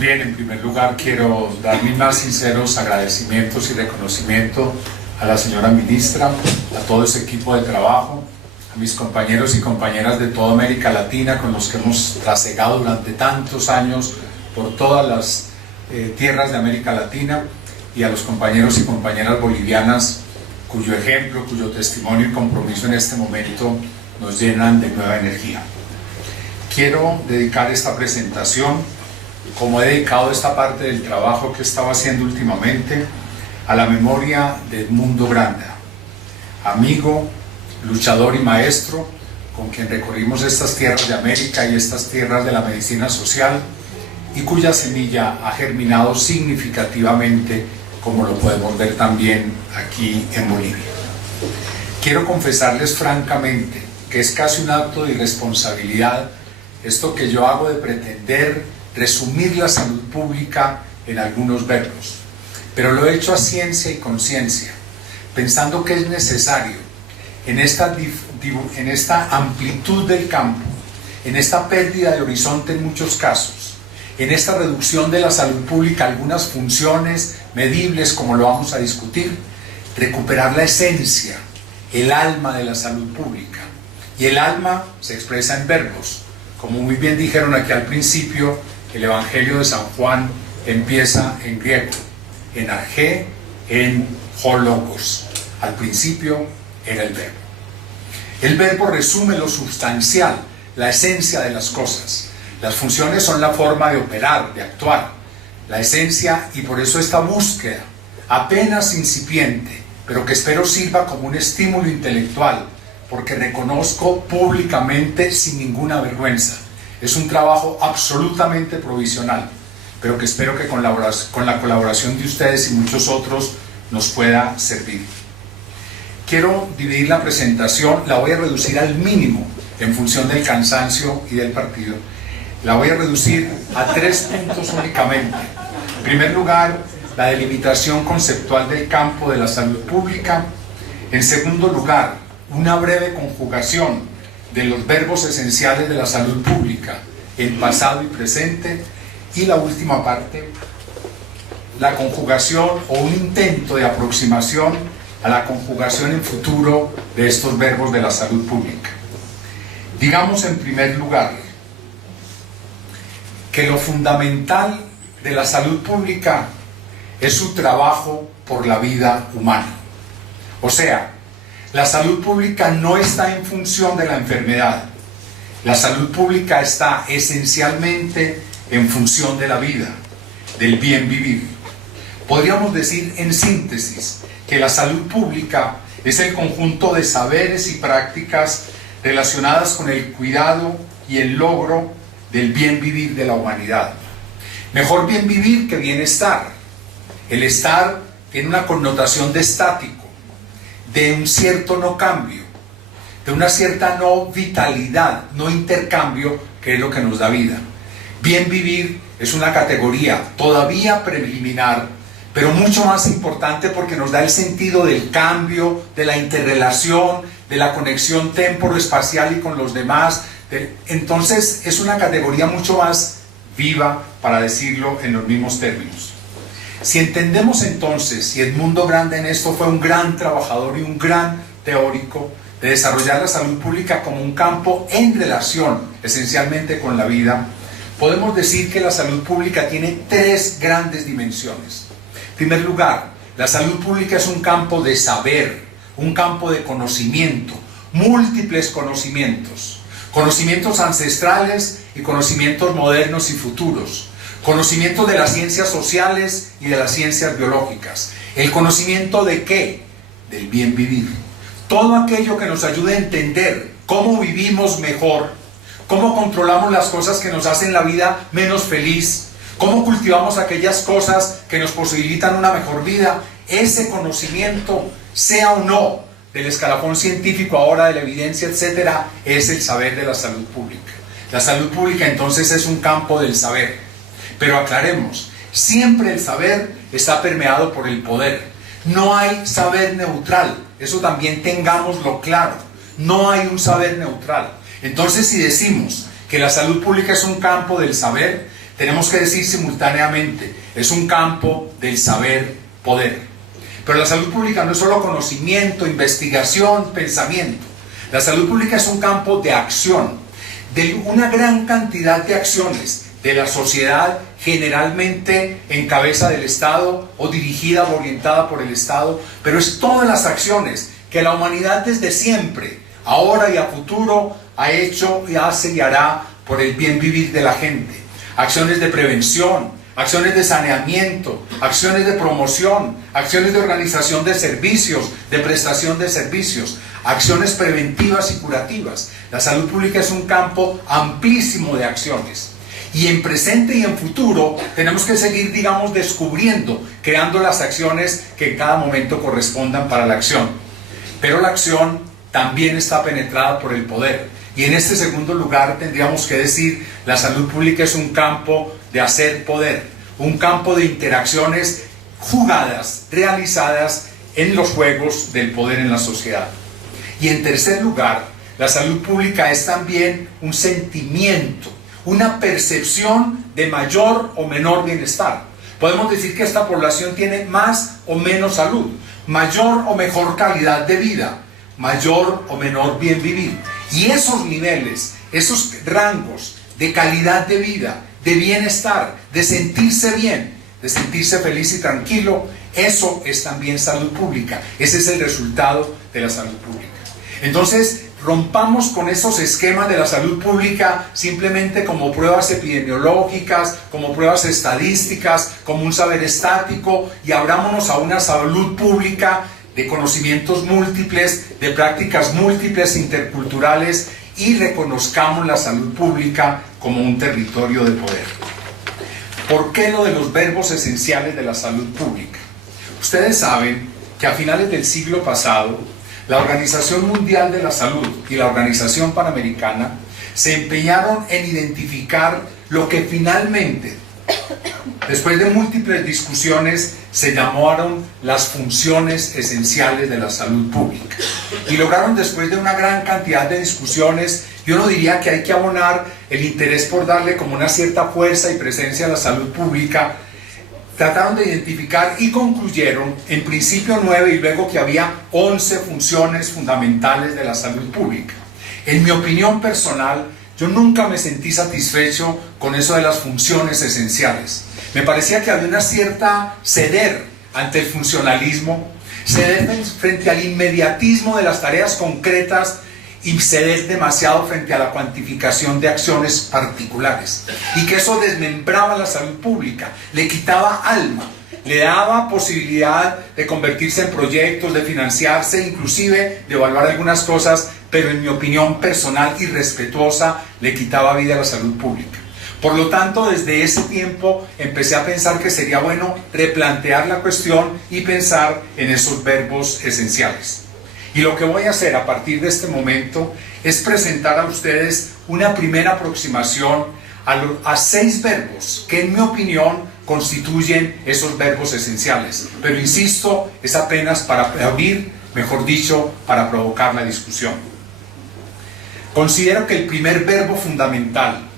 Bien, en primer lugar quiero dar mis más sinceros agradecimientos y reconocimiento a la señora ministra, a todo ese equipo de trabajo, a mis compañeros y compañeras de toda América Latina con los que hemos trasegado durante tantos años por todas las tierras de América Latina, y a los compañeros y compañeras bolivianas cuyo ejemplo, cuyo testimonio y compromiso en este momento nos llenan de nueva energía. Quiero dedicar esta presentación, como he dedicado esta parte del trabajo que estaba haciendo últimamente, a la memoria de Edmundo Granda, amigo, luchador y maestro, con quien recorrimos estas tierras de América y estas tierras de la medicina social, y cuya semilla ha germinado significativamente, como lo podemos ver también aquí en Bolivia. Quiero confesarles francamente que es casi un acto de irresponsabilidad esto que yo hago de pretender resumir la salud pública en algunos verbos, pero lo he hecho a ciencia y conciencia, pensando que es necesario en esta amplitud del campo, en esta pérdida de horizonte en muchos casos, en esta reducción de la salud pública, algunas funciones medibles, como lo vamos a discutir, recuperar la esencia, el alma de la salud pública. Y el alma se expresa en verbos. Como muy bien dijeron aquí al principio, el Evangelio de San Juan empieza en griego, en argé, en hologos. Al principio era el verbo. El verbo resume lo sustancial, la esencia de las cosas. Las funciones son la forma de operar, de actuar, la esencia, y por eso esta búsqueda, apenas incipiente, pero que espero sirva como un estímulo intelectual, porque reconozco públicamente, sin ninguna vergüenza, es un trabajo absolutamente provisional, pero que espero que con la colaboración de ustedes y muchos otros nos pueda servir. Quiero dividir la presentación, la voy a reducir al mínimo en función del cansancio y del partido. La voy a reducir a 3 puntos únicamente. En primer lugar, la delimitación conceptual del campo de la salud pública. En segundo lugar, una breve conjugación de los verbos esenciales de la salud pública en pasado y presente. Y la última parte, la conjugación o un intento de aproximación a la conjugación en futuro de estos verbos de la salud pública. Digamos en primer lugar que lo fundamental de la salud pública es su trabajo por la vida humana. O sea, la salud pública no está en función de la enfermedad. La salud pública está esencialmente en función de la vida, del bien vivir. Podríamos decir en síntesis que la salud pública es el conjunto de saberes y prácticas relacionadas con el cuidado y el logro del bien vivir de la humanidad. Mejor bien vivir que bienestar. El estar tiene una connotación de estático, de un cierto no cambio, de una cierta no vitalidad, no intercambio, que es lo que nos da vida. Bien vivir es una categoría todavía preliminar, pero mucho más importante porque nos da el sentido del cambio, de la interrelación, de la conexión temporoespacial y con los demás. Entonces es una categoría mucho más viva, para decirlo en los mismos términos. Si entendemos entonces, y Edmundo Granda en esto fue un gran trabajador y un gran teórico de desarrollar la salud pública como un campo en relación esencialmente con la vida, podemos decir que la salud pública tiene 3 grandes dimensiones. En primer lugar, la salud pública es un campo de saber, un campo de conocimiento, múltiples conocimientos. Conocimientos ancestrales y conocimientos modernos y futuros. Conocimiento de las ciencias sociales y de las ciencias biológicas. ¿El conocimiento de qué? Del bien vivir. Todo aquello que nos ayude a entender cómo vivimos mejor, cómo controlamos las cosas que nos hacen la vida menos feliz, cómo cultivamos aquellas cosas que nos posibilitan una mejor vida. Ese conocimiento, sea o no del escalafón científico ahora, de la evidencia, etcétera, es el saber de la salud pública. La salud pública entonces es un campo del saber. Pero aclaremos, siempre el saber está permeado por el poder. No hay saber neutral, eso también tengámoslo claro. No hay un saber neutral. Entonces, si decimos que la salud pública es un campo del saber, tenemos que decir simultáneamente, es un campo del saber poder. Pero la salud pública no es solo conocimiento, investigación, pensamiento. La salud pública es un campo de acción, de una gran cantidad de acciones de la sociedad, generalmente en cabeza del Estado o dirigida o orientada por el Estado, pero es todas las acciones que la humanidad desde siempre, ahora y a futuro, ha hecho y hace y hará por el bien vivir de la gente. Acciones de prevención, acciones de saneamiento, acciones de promoción, acciones de organización de servicios, de prestación de servicios, acciones preventivas y curativas. La salud pública es un campo amplísimo de acciones. Y en presente y en futuro tenemos que seguir, digamos, descubriendo, creando las acciones que en cada momento correspondan para la acción. Pero la acción también está penetrada por el poder. Y en este segundo lugar tendríamos que decir, la salud pública es un campo de hacer poder, un campo de interacciones jugadas, realizadas en los juegos del poder en la sociedad. Y en tercer lugar, la salud pública es también un sentimiento, una percepción de mayor o menor bienestar. Podemos decir que esta población tiene más o menos salud, mayor o mejor calidad de vida, mayor o menor bien vivir. Y esos niveles, esos rangos de calidad de vida, de bienestar, de sentirse bien, de sentirse feliz y tranquilo, eso es también salud pública. Ese es el resultado de la salud pública. Entonces, rompamos con esos esquemas de la salud pública simplemente como pruebas epidemiológicas, como pruebas estadísticas, como un saber estático, y abrámonos a una salud pública de conocimientos múltiples, de prácticas múltiples interculturales, y reconozcamos la salud pública como un territorio de poder. ¿Por qué lo de los verbos esenciales de la salud pública? Ustedes saben que a finales del siglo pasado, la Organización Mundial de la Salud y la Organización Panamericana se empeñaron en identificar lo que finalmente, después de múltiples discusiones, se llamaron las funciones esenciales de la salud pública. Y lograron, después de una gran cantidad de discusiones, yo no diría que hay que abonar el interés por darle como una cierta fuerza y presencia a la salud pública, trataron de identificar y concluyeron en principio 9 y luego que había 11 funciones fundamentales de la salud pública. En mi opinión personal, yo nunca me sentí satisfecho con eso de las funciones esenciales. Me parecía que había una cierta ceder ante el funcionalismo, ceder frente al inmediatismo de las tareas concretas y ceder demasiado frente a la cuantificación de acciones particulares, y que eso desmembraba la salud pública, le quitaba alma, le daba posibilidad de convertirse en proyectos, de financiarse, inclusive de evaluar algunas cosas, pero en mi opinión personal y respetuosa le quitaba vida a la salud pública. Por lo tanto, desde ese tiempo empecé a pensar que sería bueno replantear la cuestión y pensar en esos verbos esenciales. Y lo que voy a hacer a partir de este momento es presentar a ustedes una primera aproximación a 6 verbos que, en mi opinión, constituyen esos verbos esenciales. Pero insisto, es apenas para abrir, mejor dicho, para provocar la discusión. Considero que el primer verbo fundamental,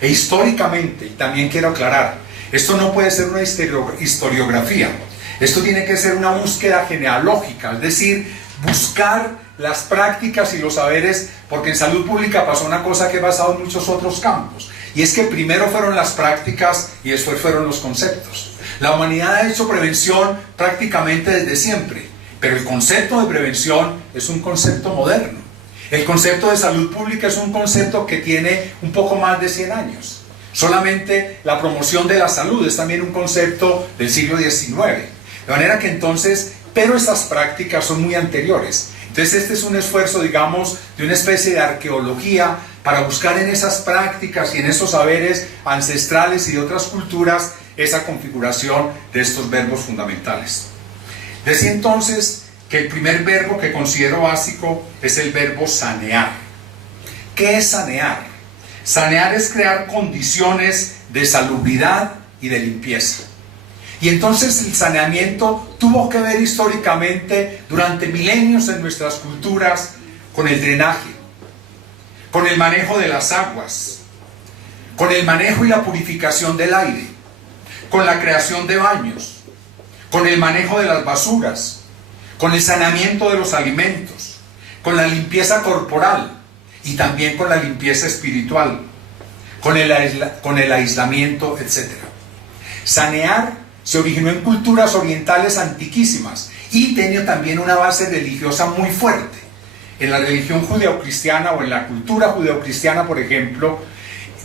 e históricamente, y también quiero aclarar, esto no puede ser una historiografía, esto tiene que ser una búsqueda genealógica, es decir, buscar las prácticas y los saberes, porque en salud pública pasó una cosa que ha pasado en muchos otros campos, y es que primero fueron las prácticas y después fueron los conceptos. La humanidad ha hecho prevención prácticamente desde siempre, pero el concepto de prevención es un concepto moderno. El concepto de salud pública es un concepto que tiene un poco más de 100 años. Solamente la promoción de la salud es también un concepto del siglo XIX. De manera que entonces, pero estas prácticas son muy anteriores. Entonces este es un esfuerzo, digamos, de una especie de arqueología para buscar en esas prácticas y en esos saberes ancestrales y de otras culturas esa configuración de estos verbos fundamentales. Decía entonces que el primer verbo que considero básico es el verbo sanear. ¿Qué es sanear? Sanear es crear condiciones de salubridad y de limpieza. Y entonces el saneamiento tuvo que ver históricamente durante milenios en nuestras culturas con el drenaje, con el manejo de las aguas, con el manejo y la purificación del aire, con la creación de baños, con el manejo de las basuras, con el saneamiento de los alimentos, con la limpieza corporal y también con la limpieza espiritual, con el aislamiento, etc. Sanear se originó en culturas orientales antiquísimas y tenía también una base religiosa muy fuerte. En la religión judeocristiana o en la cultura judeocristiana, por ejemplo,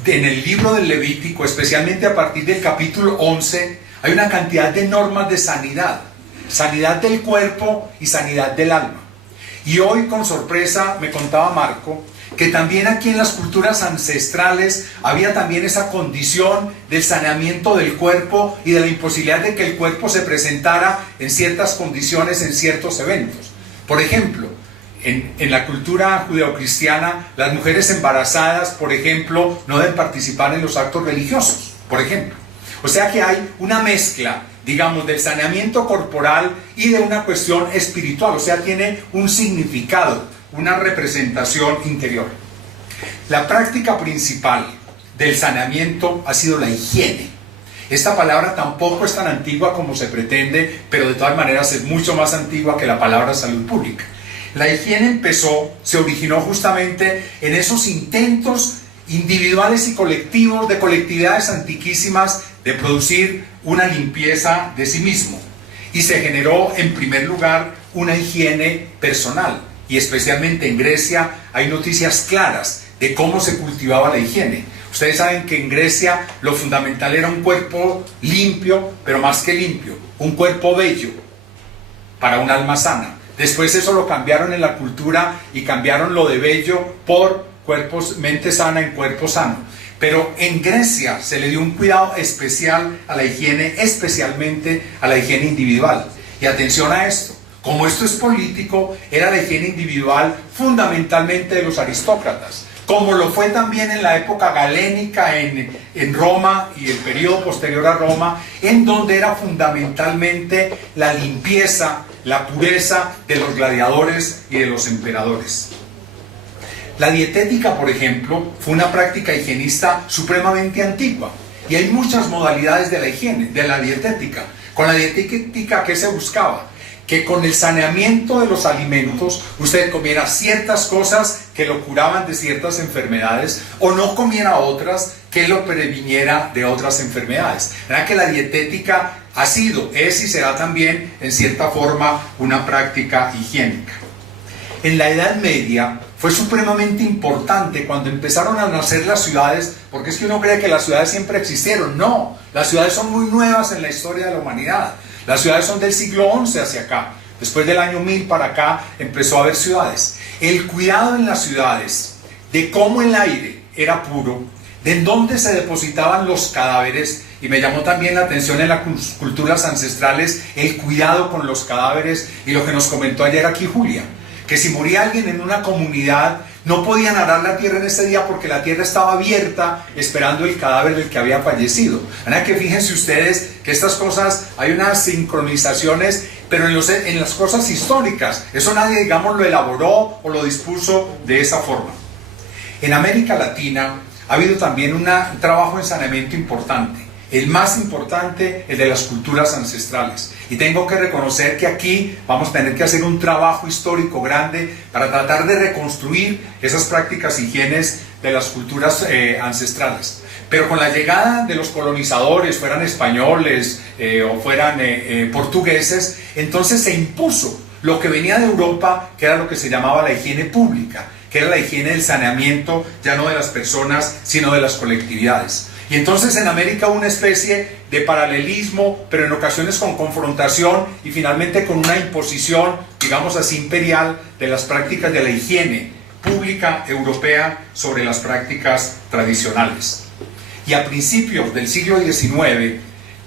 en el libro del Levítico, especialmente a partir del capítulo 11, hay una cantidad de normas de sanidad, sanidad del cuerpo y sanidad del alma. Y hoy, con sorpresa, me contaba Marco que también aquí en las culturas ancestrales había también esa condición del saneamiento del cuerpo y de la imposibilidad de que el cuerpo se presentara en ciertas condiciones, en ciertos eventos. Por ejemplo, en la cultura judeocristiana, las mujeres embarazadas, por ejemplo, no deben participar en los actos religiosos, por ejemplo. O sea que hay una mezcla, digamos, del saneamiento corporal y de una cuestión espiritual, o sea, tiene un significado, una representación interior. La práctica principal del saneamiento ha sido la higiene. Esta palabra tampoco es tan antigua como se pretende, pero de todas maneras es mucho más antigua que la palabra salud pública. La higiene se originó justamente en esos intentos individuales y colectivos de colectividades antiquísimas de producir una limpieza de sí mismo. Y se generó en primer lugar una higiene personal. Y especialmente en Grecia hay noticias claras de cómo se cultivaba la higiene. Ustedes saben que en Grecia lo fundamental era un cuerpo limpio, pero más que limpio, un cuerpo bello para un alma sana. Después eso lo cambiaron en la cultura y cambiaron lo de bello por mente sana en cuerpo sano. Pero en Grecia se le dio un cuidado especial a la higiene, especialmente a la higiene individual. Y atención a esto. Como esto es político, era la higiene individual fundamentalmente de los aristócratas, como lo fue también en la época galénica en Roma y el periodo posterior a Roma, en donde era fundamentalmente la limpieza, la pureza de los gladiadores y de los emperadores. La dietética, por ejemplo, fue una práctica higienista supremamente antigua y hay muchas modalidades de la higiene, de la dietética. Con la dietética, ¿qué se buscaba? Que con el saneamiento de los alimentos usted comiera ciertas cosas que lo curaban de ciertas enfermedades o no comiera otras que lo previniera de otras enfermedades. ¿Verdad que la dietética ha sido, es y será también en cierta forma una práctica higiénica? En la Edad Media fue supremamente importante cuando empezaron a nacer las ciudades, porque es que uno cree que las ciudades siempre existieron. No, las ciudades son muy nuevas en la historia de la humanidad. Las ciudades son del siglo XI hacia acá. Después del año 1000 para acá empezó a haber ciudades. El cuidado en las ciudades de cómo el aire era puro, de en dónde se depositaban los cadáveres, y me llamó también la atención en las culturas ancestrales el cuidado con los cadáveres y lo que nos comentó ayer aquí Julia, que si moría alguien en una comunidad no podían arar la tierra en ese día porque la tierra estaba abierta esperando el cadáver del que había fallecido. ¿Verdad que fíjense ustedes que estas cosas, hay unas sincronizaciones, pero en las cosas históricas, eso nadie, digamos, lo elaboró o lo dispuso de esa forma. En América Latina ha habido también un trabajo en saneamiento importante. El más importante, el de las culturas ancestrales. Y tengo que reconocer que aquí vamos a tener que hacer un trabajo histórico grande para tratar de reconstruir esas prácticas higienes de las culturas ancestrales. Pero con la llegada de los colonizadores, fueran españoles o fueran portugueses, entonces se impuso lo que venía de Europa, que era lo que se llamaba la higiene pública, que era la higiene del saneamiento, ya no de las personas, sino de las colectividades. Y entonces en América hubo una especie de paralelismo, pero en ocasiones con confrontación y finalmente con una imposición, digamos así, imperial de las prácticas de la higiene pública europea sobre las prácticas tradicionales. Y a principios del siglo XIX,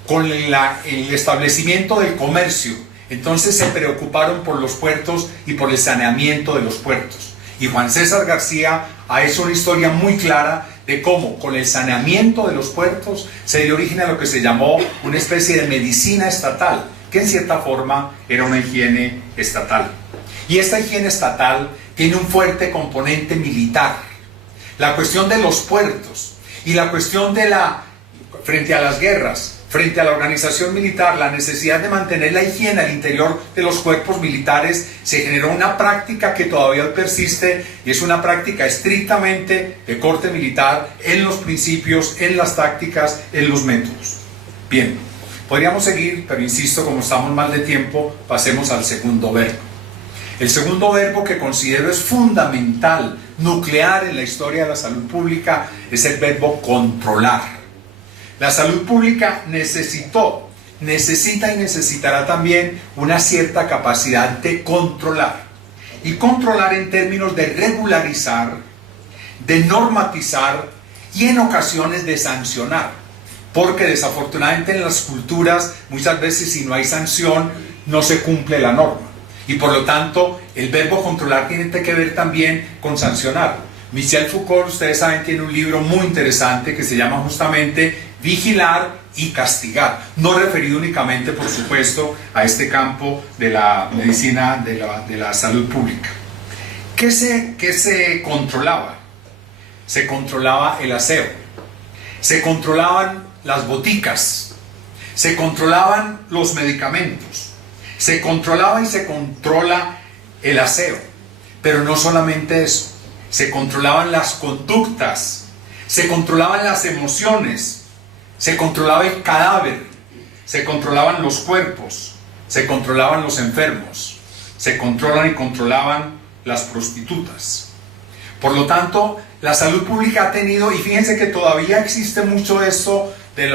con el establecimiento del comercio, entonces se preocuparon por los puertos y por el saneamiento de los puertos. Y Juan César García ha hecho una historia muy clara de cómo con el saneamiento de los puertos se dio origen a lo que se llamó una especie de medicina estatal, que en cierta forma era una higiene estatal. Y esta higiene estatal tiene un fuerte componente militar. La cuestión de los puertos Y la cuestión de frente a las guerras, frente a la organización militar, la necesidad de mantener la higiene al interior de los cuerpos militares, se generó una práctica que todavía persiste y es una práctica estrictamente de corte militar en los principios, en las tácticas, en los métodos. Bien, podríamos seguir, pero insisto, como estamos mal de tiempo, pasemos al segundo verbo. El segundo verbo que considero es fundamental, nuclear en la historia de la salud pública, es el verbo controlar. La salud pública necesita y necesitará también una cierta capacidad de controlar. Y controlar en términos de regularizar, de normatizar y en ocasiones de sancionar. Porque desafortunadamente en las culturas muchas veces si no hay sanción no se cumple la norma. Y por lo tanto el verbo controlar tiene que ver también con sancionar. Michel Foucault, ustedes saben, tiene un libro muy interesante que se llama justamente Vigilar y Castigar, no referido únicamente, por supuesto, a este campo de la medicina, de la salud pública. ¿Qué se controlaba? Se controlaba el aseo, se controlaban las boticas, se controlaban los medicamentos, se controlaba y se controla el aseo, pero no solamente eso. Se controlaban las conductas, se controlaban las emociones, se controlaba el cadáver, se controlaban los cuerpos, se controlaban los enfermos, se controlan y controlaban las prostitutas. Por lo tanto, la salud pública ha tenido, y fíjense que todavía existe mucho esto de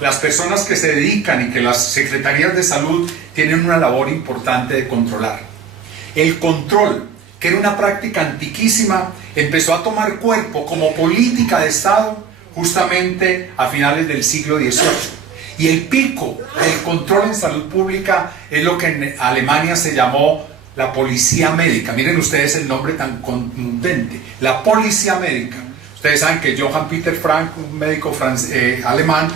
las personas que se dedican y que las secretarías de salud tienen una labor importante de controlar. El control, que era una práctica antiquísima, empezó a tomar cuerpo como política de Estado justamente a finales del siglo XVIII. Y el pico del control en salud pública es lo que en Alemania se llamó la policía médica. Miren ustedes el nombre tan contundente, la policía médica. Ustedes saben que Johann Peter Frank, un médico alemán,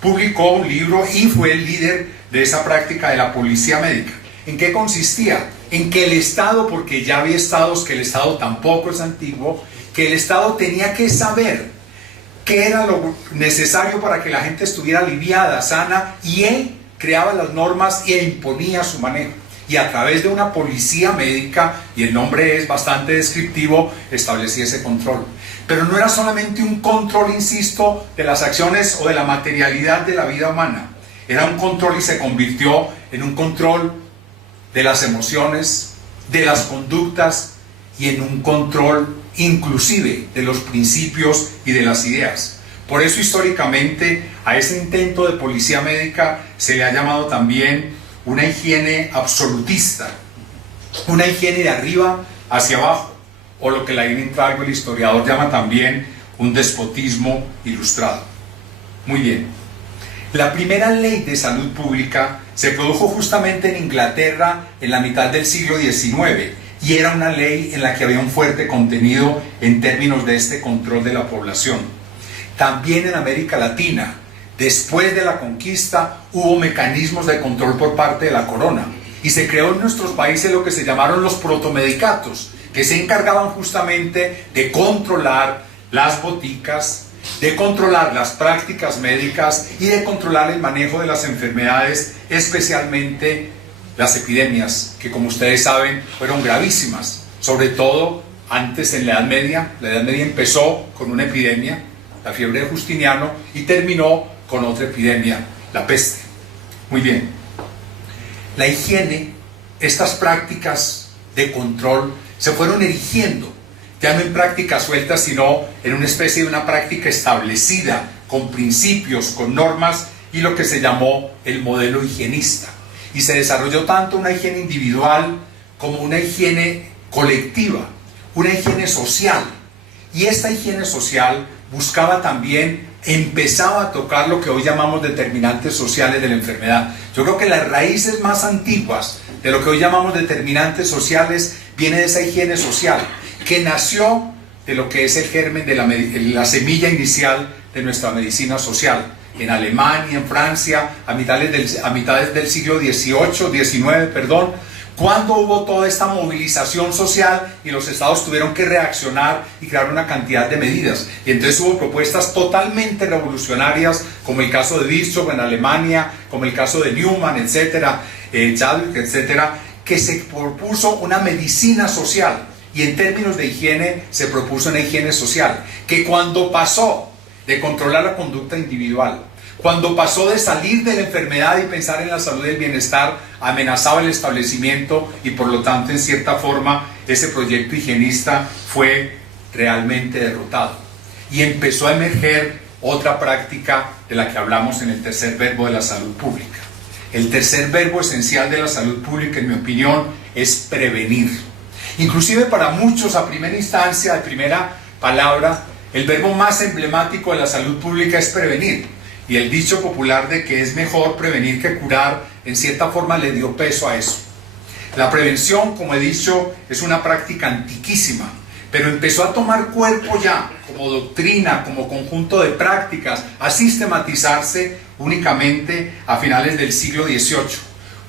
publicó un libro y fue el líder de esa práctica de la policía médica. ¿En qué consistía? En que el Estado, porque ya había estados que el Estado tampoco es antiguo, que el Estado tenía que saber qué era lo necesario para que la gente estuviera aliviada, sana, y él creaba las normas e imponía su manejo. Y a través de una policía médica, y el nombre es bastante descriptivo, establecía ese control. Pero no era solamente un control, insisto, de las acciones o de la materialidad de la vida humana. Era un control y se convirtió en un control de las emociones, de las conductas y en un control inclusive de los principios y de las ideas. Por eso históricamente a ese intento de policía médica se le ha llamado también una higiene absolutista, una higiene de arriba hacia abajo, o lo que Laín Trago, el historiador, llama también un despotismo ilustrado. Muy bien. La primera ley de salud pública se produjo justamente en Inglaterra en la mitad del siglo XIX y era una ley en la que había un fuerte contenido en términos de este control de la población. También en América Latina, después de la conquista, hubo mecanismos de control por parte de la corona y se creó en nuestros países lo que se llamaron los protomedicatos, que se encargaban justamente de controlar las boticas, de controlar las prácticas médicas y de controlar el manejo de las enfermedades, especialmente las epidemias, que como ustedes saben fueron gravísimas, sobre todo antes en la Edad Media. La Edad Media empezó con una epidemia, la fiebre de Justiniano, y terminó con otra epidemia, la peste. Muy bien. La higiene, estas prácticas de control se fueron erigiendo, ya no en prácticas sueltas, sino en una especie de una práctica establecida, con principios, con normas, y lo que se llamó el modelo higienista. Y se desarrolló tanto una higiene individual como una higiene colectiva, una higiene social. Y esta higiene social buscaba también, empezaba a tocar lo que hoy llamamos determinantes sociales de la enfermedad. Yo creo que las raíces más antiguas de lo que hoy llamamos determinantes sociales viene de esa higiene social, que nació de lo que es el germen de la semilla inicial de nuestra medicina social. En Alemania, en Francia, a mitades del siglo XIX, ¿Cuándo hubo toda esta movilización social y los estados tuvieron que reaccionar y crear una cantidad de medidas? Y entonces hubo propuestas totalmente revolucionarias, como el caso de Bischoff en Alemania, como el caso de Newman, etcétera, Chadwick, etcétera, que se propuso una medicina social y en términos de higiene se propuso una higiene social, que cuando pasó de controlar la conducta individual, cuando pasó de salir de la enfermedad y pensar en la salud y el bienestar, amenazaba el establecimiento y por lo tanto en cierta forma ese proyecto higienista fue realmente derrotado. Y empezó a emerger otra práctica de la que hablamos en el tercer verbo de la salud pública. El tercer verbo esencial de la salud pública, en mi opinión, es prevenir. Inclusive para muchos, a primera instancia, de primera palabra, el verbo más emblemático de la salud pública es prevenir. Y el dicho popular de que es mejor prevenir que curar, en cierta forma le dio peso a eso. La prevención, como he dicho, es una práctica antiquísima, pero empezó a tomar cuerpo ya, como doctrina, como conjunto de prácticas, a sistematizarse únicamente a finales del siglo XVIII,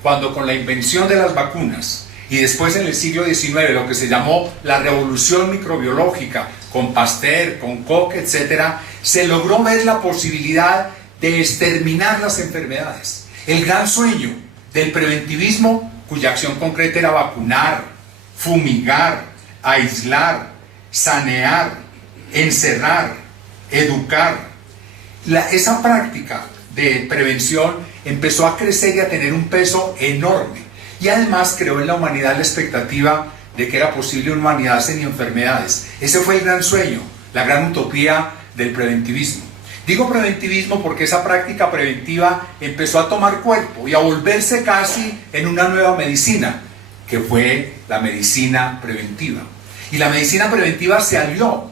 cuando con la invención de las vacunas, y después en el siglo XIX, lo que se llamó la revolución microbiológica, con Pasteur, con Koch, etc., se logró ver la posibilidad de exterminar las enfermedades. El gran sueño del preventivismo, cuya acción concreta era vacunar, fumigar, aislar, sanear, encerrar, educar. Esa práctica de prevención empezó a crecer y a tener un peso enorme. Y además creó en la humanidad la expectativa de que era posible una humanidad sin enfermedades. Ese fue el gran sueño, la gran utopía del preventivismo. Digo preventivismo porque esa práctica preventiva empezó a tomar cuerpo y a volverse casi en una nueva medicina, que fue la medicina preventiva. Y la medicina preventiva se alió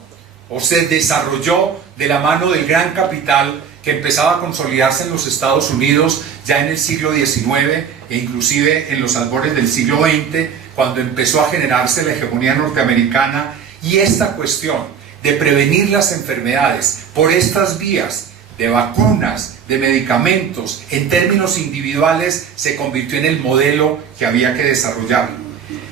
o se desarrolló de la mano del gran capital que empezaba a consolidarse en los Estados Unidos ya en el siglo XIX e inclusive en los albores del siglo XX, cuando empezó a generarse la hegemonía norteamericana, y esta cuestión de prevenir las enfermedades por estas vías de vacunas, de medicamentos, en términos individuales, se convirtió en el modelo que había que desarrollar.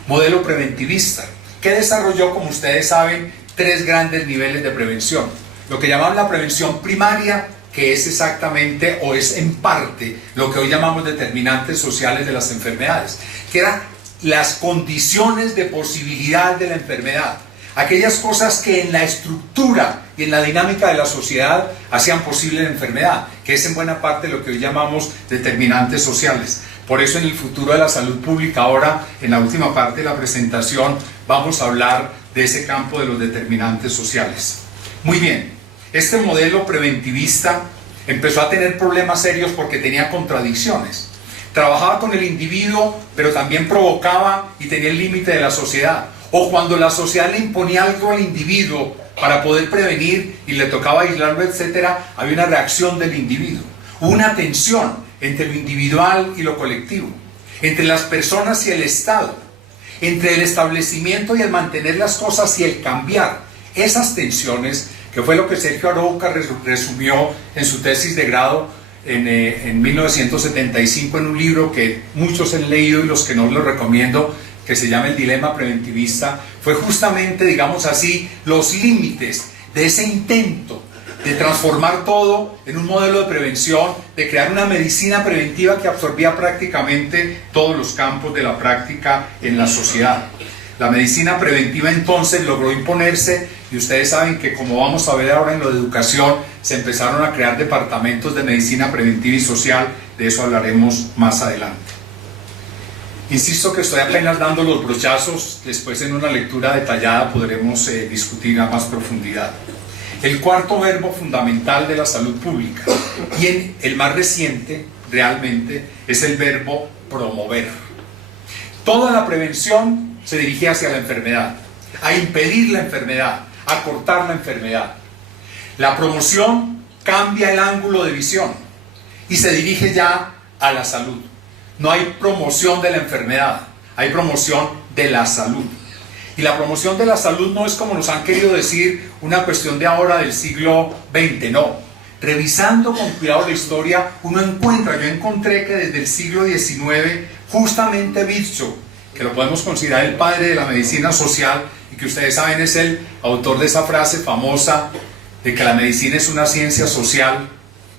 Modelo preventivista, que desarrolló, como ustedes saben, 3 grandes niveles de prevención. Lo que llamaban la prevención primaria, que es exactamente o es en parte lo que hoy llamamos determinantes sociales de las enfermedades, que eran las condiciones de posibilidad de la enfermedad. Aquellas cosas que en la estructura y en la dinámica de la sociedad hacían posible la enfermedad, que es en buena parte lo que hoy llamamos determinantes sociales. Por eso en el futuro de la salud pública, ahora en la última parte de la presentación, vamos a hablar de ese campo de los determinantes sociales. Muy bien, este modelo preventivista empezó a tener problemas serios porque tenía contradicciones. Trabajaba con el individuo, pero también provocaba y tenía el límite de la sociedad. O cuando la sociedad le imponía algo al individuo para poder prevenir y le tocaba aislarlo, etc., había una reacción del individuo. Hubo una tensión entre lo individual y lo colectivo, entre las personas y el Estado, entre el establecimiento y el mantener las cosas y el cambiar. Esas tensiones, que fue lo que Sergio Arouca resumió en su tesis de grado en 1975 en un libro que muchos han leído y los que no lo recomiendo, que se llama El dilema preventivista, fue justamente, digamos así, los límites de ese intento de transformar todo en un modelo de prevención, de crear una medicina preventiva que absorbía prácticamente todos los campos de la práctica en la sociedad. La medicina preventiva entonces logró imponerse, y ustedes saben que, como vamos a ver ahora en lo de educación, se empezaron a crear departamentos de medicina preventiva y social. De eso hablaremos más adelante. Insisto que estoy apenas dando los brochazos, después en una lectura detallada podremos discutir a más profundidad. El cuarto verbo fundamental de la salud pública, y el más reciente realmente, es el verbo promover. Toda la prevención se dirige hacia la enfermedad, a impedir la enfermedad, a cortar la enfermedad. La promoción cambia el ángulo de visión y se dirige ya a la salud. No hay promoción de la enfermedad, hay promoción de la salud. Y la promoción de la salud no es, como nos han querido decir, una cuestión de ahora del siglo XX, no. Revisando con cuidado la historia, uno encuentra, yo encontré que desde el siglo XIX, justamente Bischoff, que lo podemos considerar el padre de la medicina social y que ustedes saben es el autor de esa frase famosa de que la medicina es una ciencia social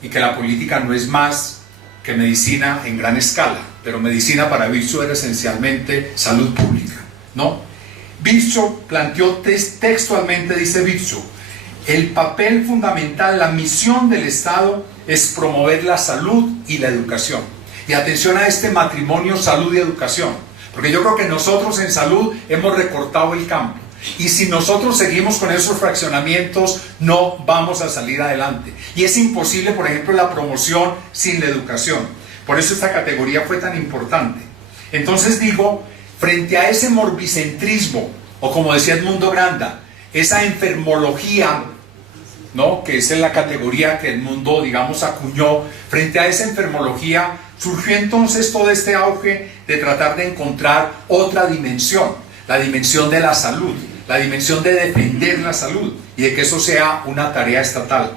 y que la política no es más que medicina en gran escala, pero medicina para Virchow era esencialmente salud pública, ¿no? Virchow planteó textualmente, dice Virchow, el papel fundamental, la misión del Estado es promover la salud y la educación. Y atención a este matrimonio salud y educación, porque yo creo que nosotros en salud hemos recortado el campo. Y si nosotros seguimos con esos fraccionamientos, no vamos a salir adelante. Y es imposible, por ejemplo, la promoción sin la educación. Por eso esta categoría fue tan importante. Entonces digo, frente a ese morbicentrismo, o como decía Edmundo Granda, esa enfermología, ¿no?, que es la categoría que Edmundo, digamos, acuñó, frente a esa enfermología, surgió entonces todo este auge de tratar de encontrar otra dimensión, la dimensión de la salud, la dimensión de defender la salud y de que eso sea una tarea estatal.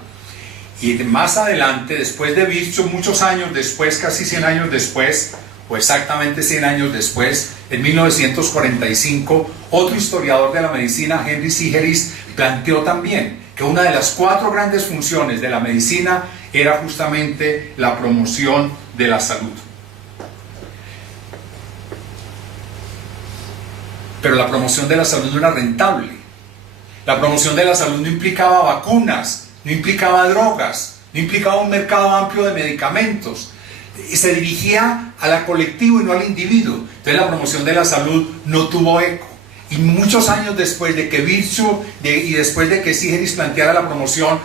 Y más adelante, después de Virchow, muchos años después, casi 100 años después, o exactamente 100 años después, en 1945, otro historiador de la medicina, Henry Sigeris, planteó también que una de las 4 grandes funciones de la medicina era justamente la promoción de la salud. Pero la promoción de la salud no era rentable. La promoción de la salud no implicaba vacunas, no implicaba drogas, no implicaba un mercado amplio de medicamentos. Se dirigía a la colectivo y no al individuo. Entonces la promoción de la salud no tuvo eco. Y muchos años después de que Virchow y después de que Sigeris planteara la promoción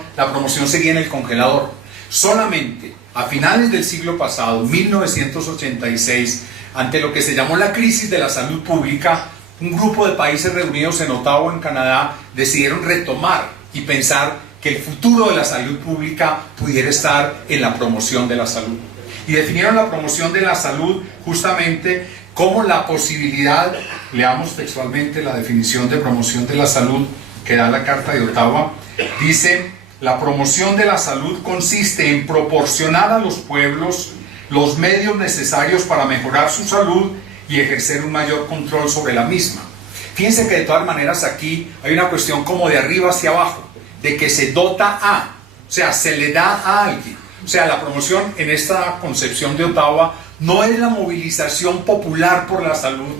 seguía en el congelador. Solamente a finales del siglo pasado, 1986, ante lo que se llamó la crisis de la salud pública, un grupo de países reunidos en Ottawa, en Canadá, decidieron retomar y pensar que el futuro de la salud pública pudiera estar en la promoción de la salud. Y definieron la promoción de la salud justamente como la posibilidad, leamos textualmente la definición de promoción de la salud que da la Carta de Ottawa, dice: la promoción de la salud consiste en proporcionar a los pueblos los medios necesarios para mejorar su salud y ejercer un mayor control sobre la misma. Fíjense que de todas maneras aquí hay una cuestión como de arriba hacia abajo, de que se dota a, o sea, se le da a alguien. O sea, la promoción en esta concepción de Ottawa no es la movilización popular por la salud,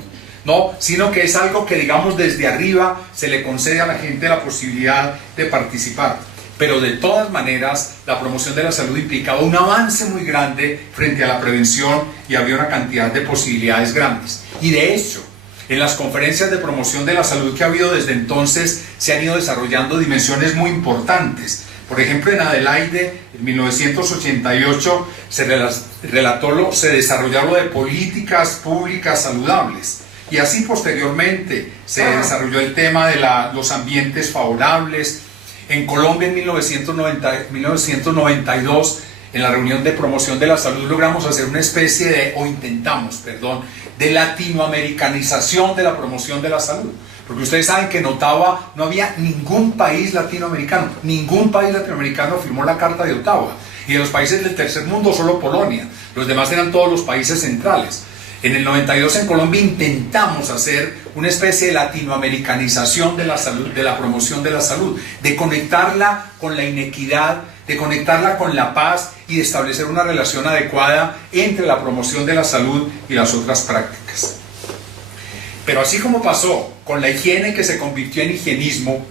no, sino que es algo que, digamos, desde arriba se le concede a la gente la posibilidad de participar. Pero de todas maneras, la promoción de la salud implicaba un avance muy grande frente a la prevención y había una cantidad de posibilidades grandes. Y de hecho, en las conferencias de promoción de la salud que ha habido desde entonces, se han ido desarrollando dimensiones muy importantes. Por ejemplo, en Adelaide, en 1988, se desarrolló lo de políticas públicas saludables. Y así posteriormente se desarrolló el tema de los ambientes favorables. En Colombia, en 1992, en la reunión de promoción de la salud, logramos hacer una especie de, de latinoamericanización de la promoción de la salud. Porque ustedes saben que en Ottawa no había ningún país latinoamericano. Ningún país latinoamericano firmó la Carta de Ottawa. Y de los países del tercer mundo, solo Polonia. Los demás eran todos los países centrales. En el 92 en Colombia intentamos hacer una especie de latinoamericanización de la salud, de la promoción de la salud, de conectarla con la inequidad, de conectarla con la paz y de establecer una relación adecuada entre la promoción de la salud y las otras prácticas. Pero así como pasó con la higiene que se convirtió en higienismo,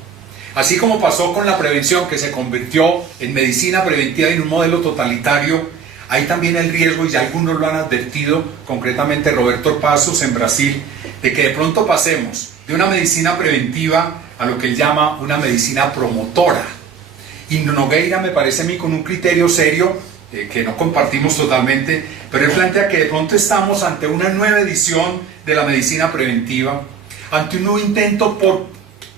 así como pasó con la prevención que se convirtió en medicina preventiva y en un modelo totalitario, hay también el riesgo, y ya algunos lo han advertido, concretamente Roberto Passos en Brasil, de que de pronto pasemos de una medicina preventiva a lo que él llama una medicina promotora. Y Nogueira me parece a mí con un criterio serio, que no compartimos totalmente, pero él plantea que de pronto estamos ante una nueva edición de la medicina preventiva, ante un nuevo intento por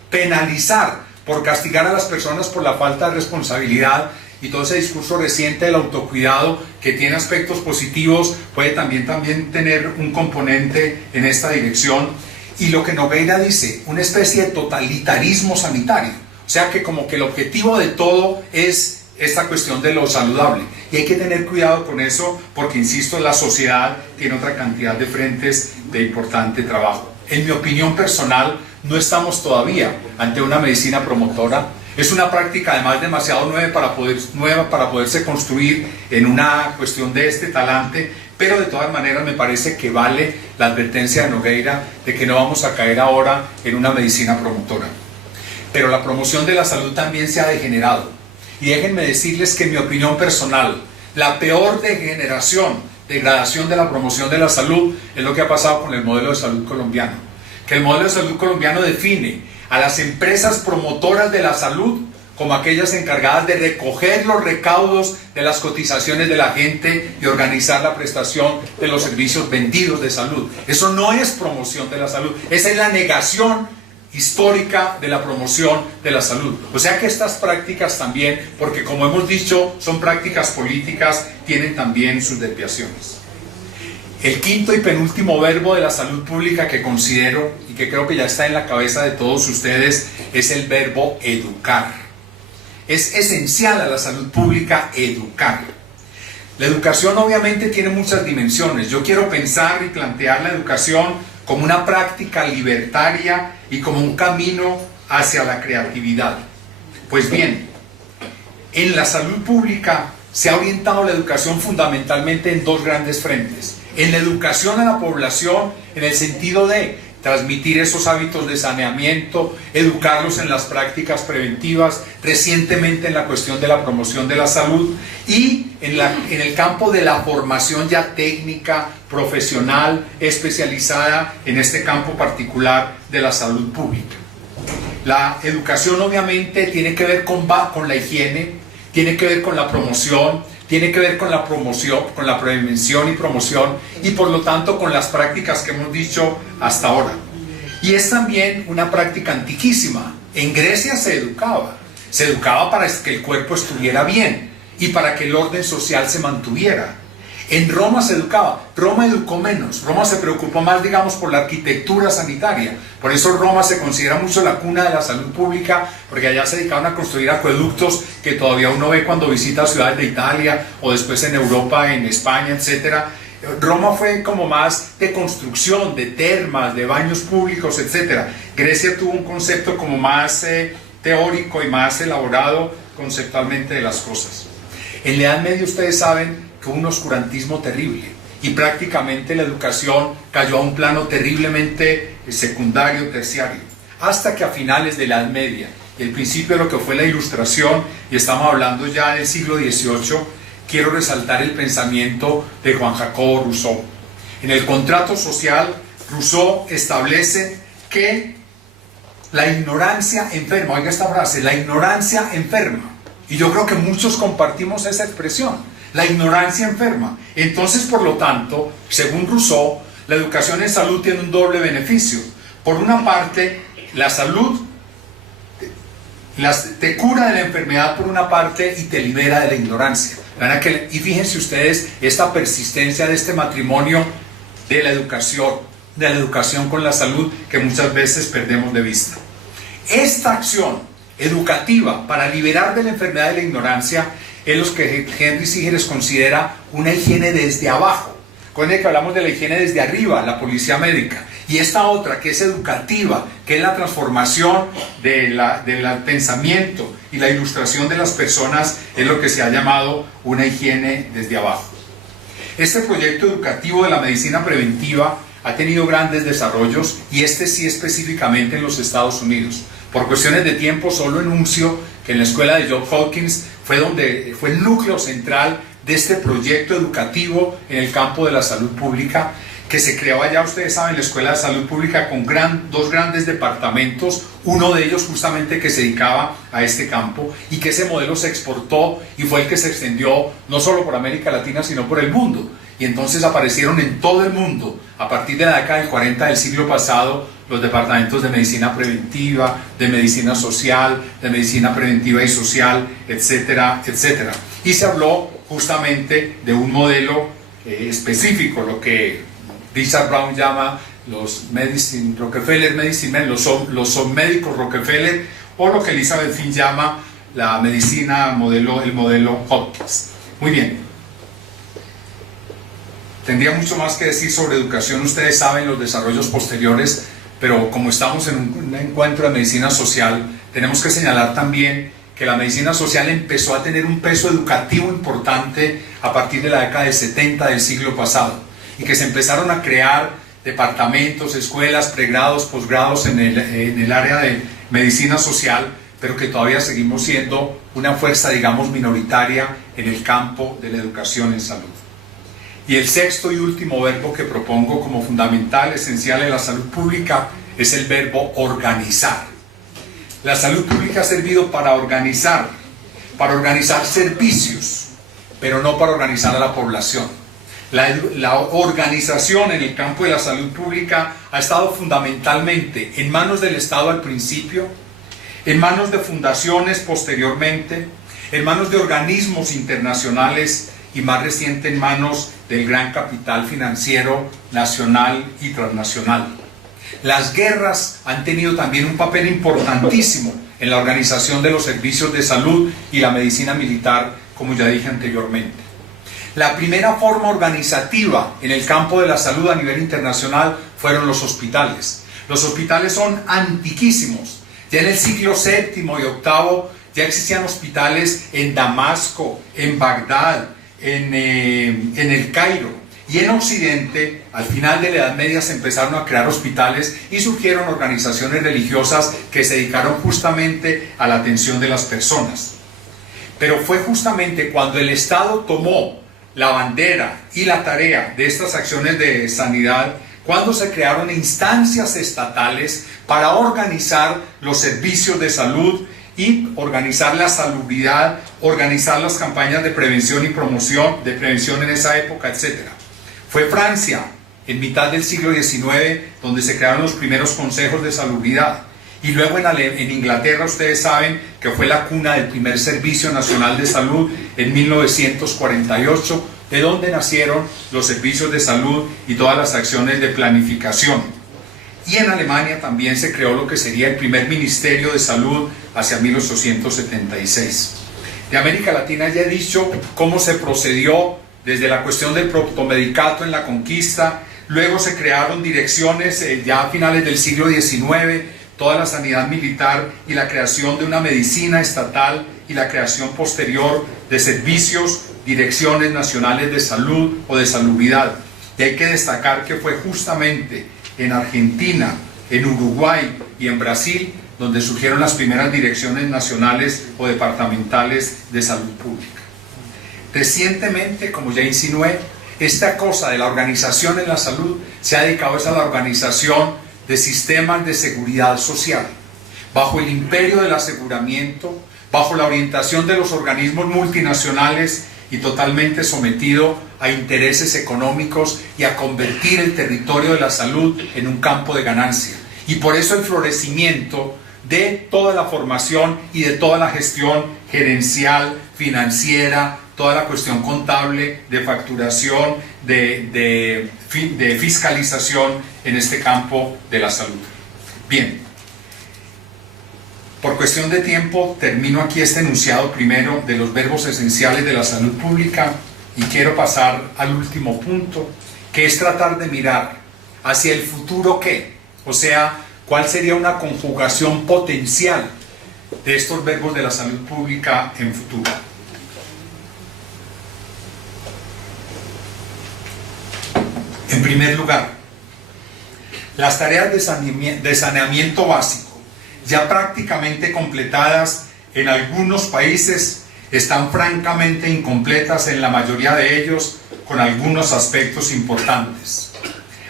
penalizar, por castigar a las personas por la falta de responsabilidad, y todo ese discurso reciente del autocuidado, que tiene aspectos positivos, puede también tener un componente en esta dirección. Y lo que Nogueira dice, una especie de totalitarismo sanitario, o sea que como que el objetivo de todo es esta cuestión de lo saludable. Y hay que tener cuidado con eso porque, insisto, la sociedad tiene otra cantidad de frentes de importante trabajo. En mi opinión personal, no estamos todavía ante una medicina promotora. Es una práctica además demasiado nueva para poderse construir en una cuestión de este talante, pero de todas maneras me parece que vale la advertencia de Nogueira de que no vamos a caer ahora en una medicina promotora. Pero la promoción de la salud también se ha degenerado. Y déjenme decirles que en mi opinión personal, la peor degradación de la promoción de la salud es lo que ha pasado con el modelo de salud colombiano. Que el modelo de salud colombiano define a las empresas promotoras de la salud como aquellas encargadas de recoger los recaudos de las cotizaciones de la gente y organizar la prestación de los servicios vendidos de salud. Eso no es promoción de la salud, esa es la negación histórica de la promoción de la salud. O sea que estas prácticas también, porque como hemos dicho, son prácticas políticas, tienen también sus desviaciones. El quinto y penúltimo verbo de la salud pública que considero y que creo que ya está en la cabeza de todos ustedes es el verbo educar. Es esencial a la salud pública educar. La educación obviamente tiene muchas dimensiones. Yo quiero pensar y plantear la educación como una práctica libertaria y como un camino hacia la creatividad. Pues bien, en la salud pública se ha orientado la educación fundamentalmente en dos grandes frentes. En la educación a la población, en el sentido de transmitir esos hábitos de saneamiento, educarlos en las prácticas preventivas, recientemente en la cuestión de la promoción de la salud y en el campo de la formación ya técnica, profesional, especializada en este campo particular de la salud pública. La educación obviamente tiene que ver con la higiene, tiene que ver con la promoción, tiene que ver con la promoción, con la prevención y promoción y por lo tanto con las prácticas que hemos dicho hasta ahora. Y es también una práctica antiquísima. En Grecia se educaba para que el cuerpo estuviera bien y para que el orden social se mantuviera. En Roma se educaba, Roma educó menos, Roma se preocupó más, digamos, por la arquitectura sanitaria. Por eso Roma se considera mucho la cuna de la salud pública, porque allá se dedicaban a construir acueductos que todavía uno ve cuando visita ciudades de Italia o después en Europa, en España, etc. Roma fue como más de construcción, de termas, de baños públicos, etc. Grecia tuvo un concepto como más teórico y más elaborado conceptualmente de las cosas. En la Edad Media ustedes saben que hubo un oscurantismo terrible y prácticamente la educación cayó a un plano terriblemente secundario, terciario, hasta que a finales de la Edad Media y el principio de lo que fue la Ilustración, y estamos hablando ya del siglo XVIII, quiero resaltar el pensamiento de Juan Jacobo Rousseau. En el contrato social, Rousseau establece que la ignorancia enferma, oiga esta frase, la ignorancia enferma, y yo creo que muchos compartimos esa expresión. La ignorancia enferma. Entonces, por lo tanto, según Rousseau, la educación en salud tiene un doble beneficio. Por una parte, la salud te cura de la enfermedad por una parte y te libera de la ignorancia. Y fíjense ustedes esta persistencia de este matrimonio de la educación con la salud que muchas veces perdemos de vista. Esta acción educativa para liberar de la enfermedad de la ignorancia es lo que Henry Sigers considera una higiene desde abajo. Recuerden que hablamos de la higiene desde arriba, la policía médica. Y esta otra, que es educativa, que es la transformación del pensamiento y la ilustración de las personas, es lo que se ha llamado una higiene desde abajo. Este proyecto educativo de la medicina preventiva ha tenido grandes desarrollos y este sí específicamente en los Estados Unidos. Por cuestiones de tiempo solo enuncio que en la escuela de Johns Hopkins fue el núcleo central de este proyecto educativo en el campo de la salud pública, que se creó allá, ustedes saben, la Escuela de Salud Pública con dos grandes departamentos, uno de ellos justamente que se dedicaba a este campo, y que ese modelo se exportó y fue el que se extendió no solo por América Latina, sino por el mundo. Y entonces aparecieron en todo el mundo, a partir de la década del 40 del siglo pasado, los departamentos de medicina preventiva, de medicina social, de medicina preventiva y social, etcétera, etcétera. Y se habló justamente de un modelo específico, lo que Richard Brown llama los Rockefeller Medicine Men, los médicos Rockefeller, o lo que Elizabeth Finn llama la medicina, el modelo Hopkins. Muy bien. Tendría mucho más que decir sobre educación, ustedes saben los desarrollos posteriores, pero como estamos en un encuentro de medicina social, tenemos que señalar también que la medicina social empezó a tener un peso educativo importante a partir de la década del 70 del siglo pasado, y que se empezaron a crear departamentos, escuelas, pregrados, posgrados en el área de medicina social, pero que todavía seguimos siendo una fuerza, digamos, minoritaria en el campo de la educación en salud. Y el sexto y último verbo que propongo como fundamental, esencial en la salud pública, es el verbo organizar. La salud pública ha servido para organizar servicios, pero no para organizar a la población. La organización en el campo de la salud pública ha estado fundamentalmente en manos del Estado al principio, en manos de fundaciones posteriormente, en manos de organismos internacionales y más reciente en manos del gran capital financiero nacional y transnacional. Las guerras han tenido también un papel importantísimo en la organización de los servicios de salud y la medicina militar, como ya dije anteriormente. La primera forma organizativa en el campo de la salud a nivel internacional fueron los hospitales. Los hospitales son antiquísimos. Ya en el siglo VII y VIII ya existían hospitales en Damasco, en Bagdad, en el Cairo. Y en Occidente, al final de la Edad Media, se empezaron a crear hospitales y surgieron organizaciones religiosas que se dedicaron justamente a la atención de las personas. Pero fue justamente cuando el Estado tomó la bandera y la tarea de estas acciones de sanidad, cuando se crearon instancias estatales para organizar los servicios de salud y organizar la salubridad, organizar las campañas de prevención y promoción, de prevención en esa época, etc. Fue Francia, en mitad del siglo XIX, donde se crearon los primeros consejos de salubridad. Y luego en Inglaterra, ustedes saben que fue la cuna del primer Servicio Nacional de Salud en 1948, de donde nacieron los servicios de salud y todas las acciones de planificación. Y en Alemania también se creó lo que sería el primer Ministerio de Salud hacia 1876. De América Latina ya he dicho cómo se procedió desde la cuestión del protomedicato en la conquista, luego se crearon direcciones ya a finales del siglo XIX, toda la sanidad militar y la creación de una medicina estatal y la creación posterior de servicios, direcciones nacionales de salud o de salubridad. Y hay que destacar que fue justamente en Argentina, en Uruguay y en Brasil donde surgieron las primeras direcciones nacionales o departamentales de salud pública. Recientemente, como ya insinué, esta cosa de la organización en la salud se ha dedicado a la organización de sistemas de seguridad social, bajo el imperio del aseguramiento, bajo la orientación de los organismos multinacionales y totalmente sometido a intereses económicos y a convertir el territorio de la salud en un campo de ganancia. Y por eso el florecimiento de toda la formación y de toda la gestión gerencial, financiera, toda la cuestión contable, de facturación, de fiscalización en este campo de la salud. Bien, por cuestión de tiempo termino aquí este enunciado primero de los verbos esenciales de la salud pública y quiero pasar al último punto, que es tratar de mirar hacia el futuro qué, o sea, cuál sería una conjugación potencial de estos verbos de la salud pública en futuro. En primer lugar, las tareas de saneamiento básico, ya prácticamente completadas en algunos países, están francamente incompletas en la mayoría de ellos, con algunos aspectos importantes.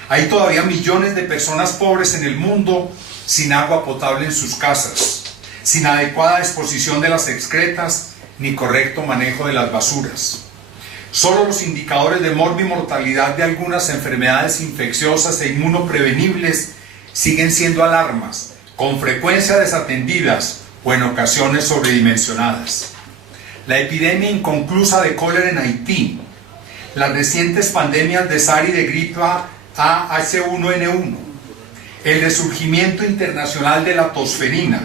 Hay todavía millones de personas pobres en el mundo sin agua potable en sus casas, sin adecuada disposición de las excretas ni correcto manejo de las basuras. Solo los indicadores de morbimortalidad de algunas enfermedades infecciosas e inmunoprevenibles siguen siendo alarmas, con frecuencia desatendidas o en ocasiones sobredimensionadas. La epidemia inconclusa de cólera en Haití, las recientes pandemias de SARS y de gripa H1N1, el resurgimiento internacional de la tosferina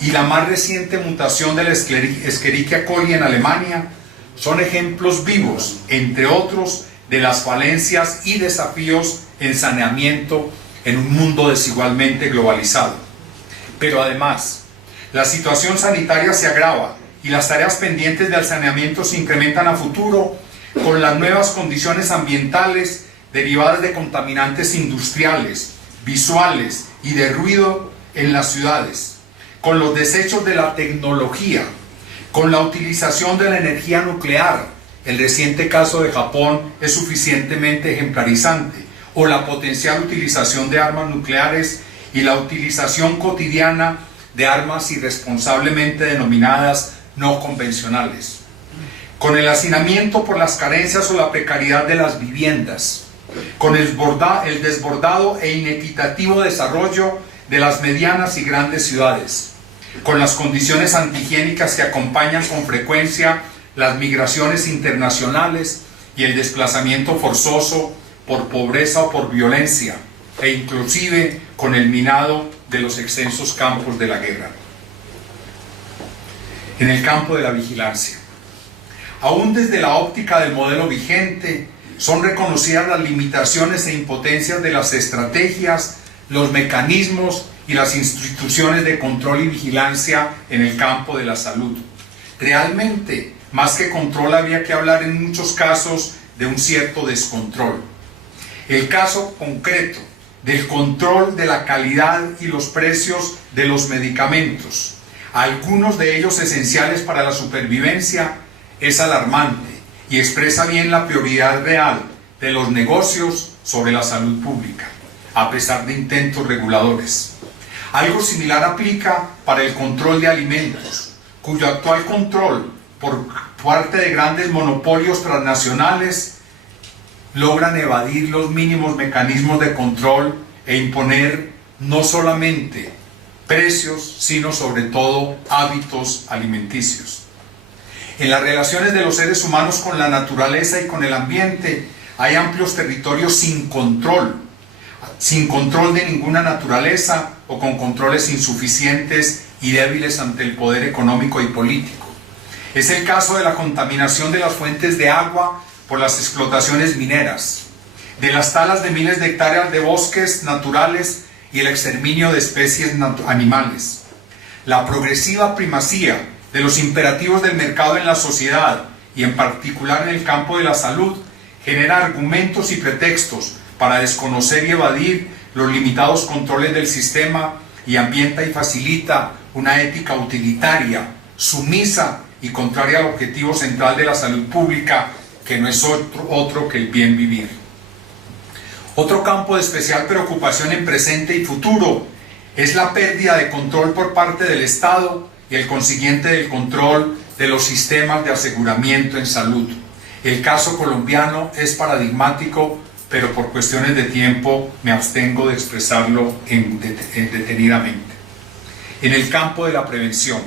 y la más reciente mutación de la Escherichia coli en Alemania son ejemplos vivos, entre otros, de las falencias y desafíos en saneamiento en un mundo desigualmente globalizado. Pero además, la situación sanitaria se agrava y las tareas pendientes del saneamiento se incrementan a futuro con las nuevas condiciones ambientales derivadas de contaminantes industriales, visuales y de ruido en las ciudades, con los desechos de la tecnología, con la utilización de la energía nuclear. El reciente caso de Japón es suficientemente ejemplarizante, o la potencial utilización de armas nucleares y la utilización cotidiana de armas irresponsablemente denominadas no convencionales, con el hacinamiento por las carencias o la precariedad de las viviendas, con el desbordado e inequitativo desarrollo de las medianas y grandes ciudades, con las condiciones antihigiénicas que acompañan con frecuencia las migraciones internacionales y el desplazamiento forzoso por pobreza o por violencia, e inclusive con el minado de los extensos campos de la guerra. En el campo de la vigilancia, aún desde la óptica del modelo vigente, son reconocidas las limitaciones e impotencias de las estrategias, los mecanismos y las instituciones de control y vigilancia en el campo de la salud. Realmente, más que control, habría que hablar en muchos casos de un cierto descontrol. El caso concreto del control de la calidad y los precios de los medicamentos, algunos de ellos esenciales para la supervivencia, es alarmante y expresa bien la prioridad real de los negocios sobre la salud pública, a pesar de intentos reguladores. Algo similar aplica para el control de alimentos, cuyo actual control por parte de grandes monopolios transnacionales logran evadir los mínimos mecanismos de control e imponer no solamente precios, sino sobre todo hábitos alimenticios. En las relaciones de los seres humanos con la naturaleza y con el ambiente hay amplios territorios sin control de ninguna naturaleza o con controles insuficientes y débiles ante el poder económico y político. Es el caso de la contaminación de las fuentes de agua por las explotaciones mineras, de las talas de miles de hectáreas de bosques naturales y el exterminio de especies animales. La progresiva primacía de los imperativos del mercado en la sociedad y en particular en el campo de la salud genera argumentos y pretextos para desconocer y evadir los limitados controles del sistema y ambienta y facilita una ética utilitaria, sumisa y contraria al objetivo central de la salud pública, que no es otro que el bien vivir. Otro campo de especial preocupación en presente y futuro es la pérdida de control por parte del Estado y el consiguiente del control de los sistemas de aseguramiento en salud. El caso colombiano es paradigmático, pero por cuestiones de tiempo me abstengo de expresarlo detenidamente. En el campo de la prevención.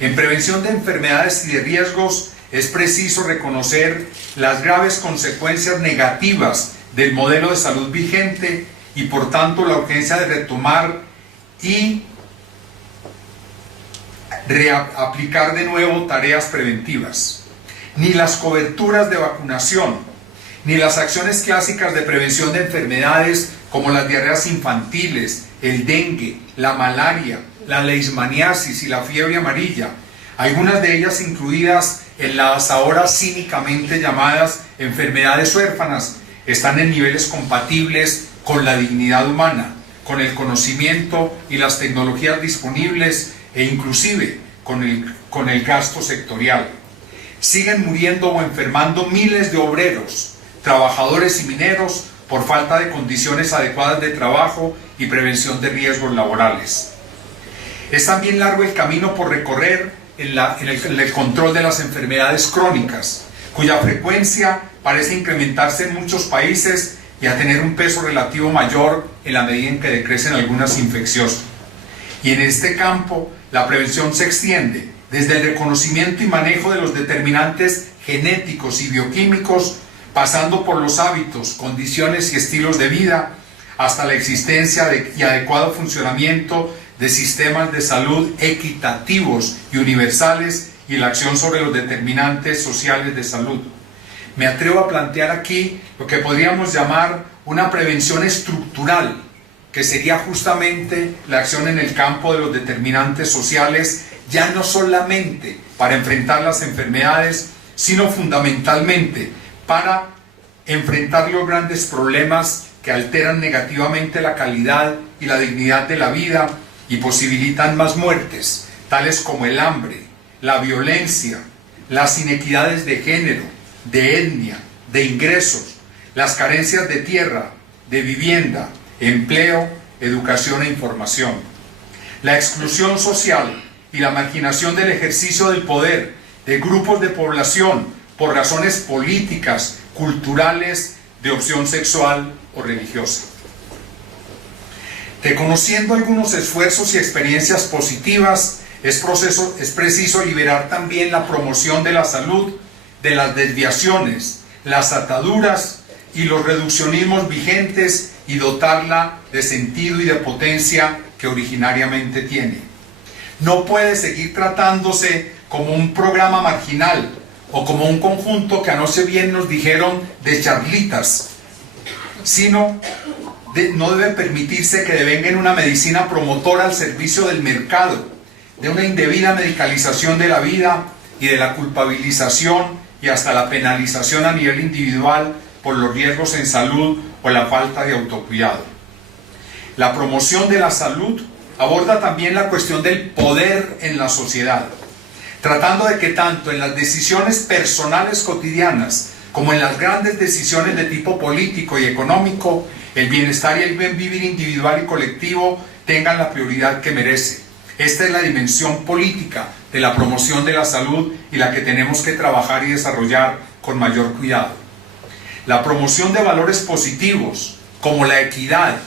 En prevención de enfermedades y de riesgos es preciso reconocer las graves consecuencias negativas del modelo de salud vigente y por tanto la urgencia de retomar y reaplicar de nuevo tareas preventivas. Ni las coberturas de vacunación, ni las acciones clásicas de prevención de enfermedades como las diarreas infantiles, el dengue, la malaria, la leishmaniasis y la fiebre amarilla, algunas de ellas incluidas en las ahora cínicamente llamadas enfermedades huérfanas, están en niveles compatibles con la dignidad humana, con el conocimiento y las tecnologías disponibles e inclusive con el gasto sectorial. Siguen muriendo o enfermando miles de obreros, trabajadores y mineros por falta de condiciones adecuadas de trabajo y prevención de riesgos laborales. Es también largo el camino por recorrer en el control de las enfermedades crónicas, cuya frecuencia parece incrementarse en muchos países y a tener un peso relativo mayor en la medida en que decrecen algunas infecciosas. Y en este campo, la prevención se extiende desde el reconocimiento y manejo de los determinantes genéticos y bioquímicos, pasando por los hábitos, condiciones y estilos de vida, hasta la existencia y adecuado funcionamiento de sistemas de salud equitativos y universales y la acción sobre los determinantes sociales de salud. Me atrevo a plantear aquí lo que podríamos llamar una prevención estructural, que sería justamente la acción en el campo de los determinantes sociales, ya no solamente para enfrentar las enfermedades, sino fundamentalmente para enfrentar los grandes problemas que alteran negativamente la calidad y la dignidad de la vida y posibilitan más muertes, tales como el hambre, la violencia, las inequidades de género, de etnia, de ingresos, las carencias de tierra, de vivienda, empleo, educación e información. La exclusión social y la marginación del ejercicio del poder de grupos de población por razones políticas, culturales, de opción sexual o religiosa. Reconociendo algunos esfuerzos y experiencias positivas, es preciso liberar también la promoción de la salud de las desviaciones, las ataduras y los reduccionismos vigentes y dotarla de sentido y de potencia que originariamente tiene. No puede seguir tratándose como un programa marginal o como un conjunto que anoche bien nos dijeron de charlitas, sino no debe permitirse que devenga en una medicina promotora al servicio del mercado, de una indebida medicalización de la vida y de la culpabilización y hasta la penalización a nivel individual por los riesgos en salud o la falta de autocuidado. La promoción de la salud aborda también la cuestión del poder en la sociedad, tratando de que tanto en las decisiones personales cotidianas como en las grandes decisiones de tipo político y económico, el bienestar y el buen vivir individual y colectivo tengan la prioridad que merece. Esta es la dimensión política de la promoción de la salud y la que tenemos que trabajar y desarrollar con mayor cuidado. La promoción de valores positivos como la equidad,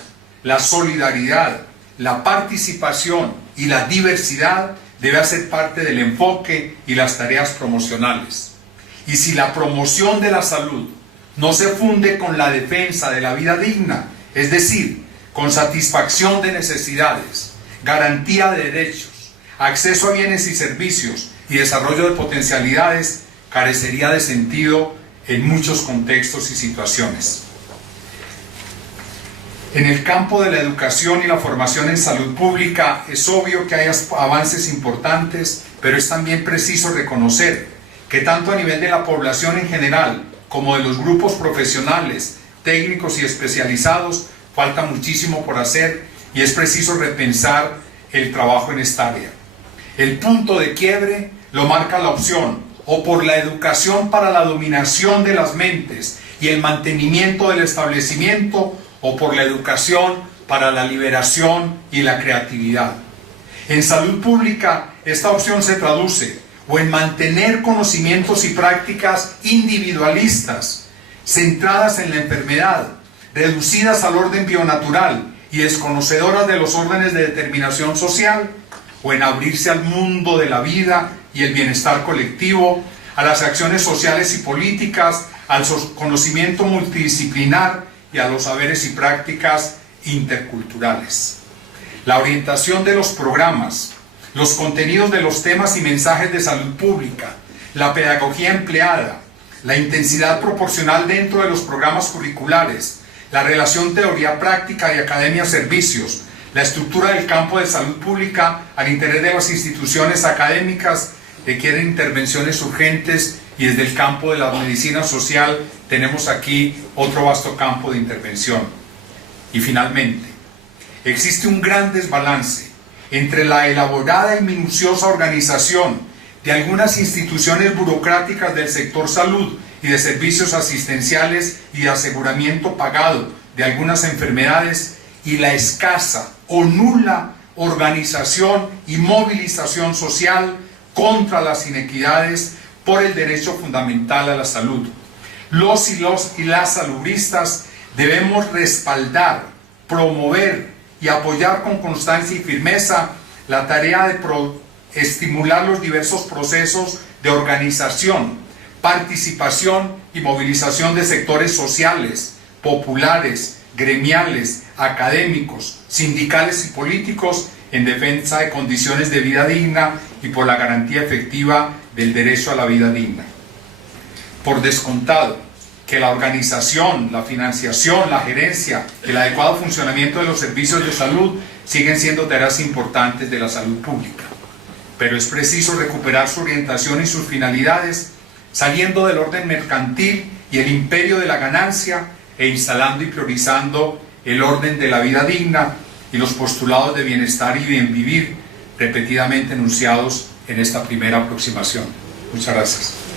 la solidaridad, la participación y la diversidad debe hacer parte del enfoque y las tareas promocionales. Y si la promoción de la salud no se funde con la defensa de la vida digna, es decir, con satisfacción de necesidades, garantía de derechos, acceso a bienes y servicios y desarrollo de potencialidades, carecería de sentido en muchos contextos y situaciones. En el campo de la educación y la formación en salud pública es obvio que hay avances importantes, pero es también preciso reconocer que tanto a nivel de la población en general como de los grupos profesionales, técnicos y especializados, falta muchísimo por hacer y es preciso repensar el trabajo en esta área. El punto de quiebre lo marca la opción o por la educación para la dominación de las mentes y el mantenimiento del establecimiento, o por la educación para la liberación y la creatividad. En salud pública, esta opción se traduce o en mantener conocimientos y prácticas individualistas, centradas en la enfermedad, reducidas al orden bionatural y desconocedoras de los órdenes de determinación social, o en abrirse al mundo de la vida y el bienestar colectivo, a las acciones sociales y políticas, al conocimiento multidisciplinar y a los saberes y prácticas interculturales. La orientación de los programas, los contenidos de los temas y mensajes de salud pública, la pedagogía empleada, la intensidad proporcional dentro de los programas curriculares, la relación teoría-práctica y academia-servicios, la estructura del campo de salud pública al interés de las instituciones académicas requieren intervenciones urgentes y desde el campo de la medicina social tenemos aquí otro vasto campo de intervención. Y finalmente, existe un gran desbalance entre la elaborada y minuciosa organización de algunas instituciones burocráticas del sector salud y de servicios asistenciales y de aseguramiento pagado de algunas enfermedades y la escasa o nula organización y movilización social contra las inequidades por el derecho fundamental a la salud. Los y las salubristas debemos respaldar, promover y apoyar con constancia y firmeza la tarea de estimular los diversos procesos de organización, participación y movilización de sectores sociales, populares, gremiales, académicos, sindicales y políticos en defensa de condiciones de vida digna y por la garantía efectiva del derecho a la vida digna. Por descontado, que la organización, la financiación, la gerencia, el adecuado funcionamiento de los servicios de salud siguen siendo tareas importantes de la salud pública. Pero es preciso recuperar su orientación y sus finalidades, saliendo del orden mercantil y el imperio de la ganancia e instalando y priorizando el orden de la vida digna y los postulados de bienestar y bien vivir repetidamente enunciados en esta primera aproximación. Muchas gracias.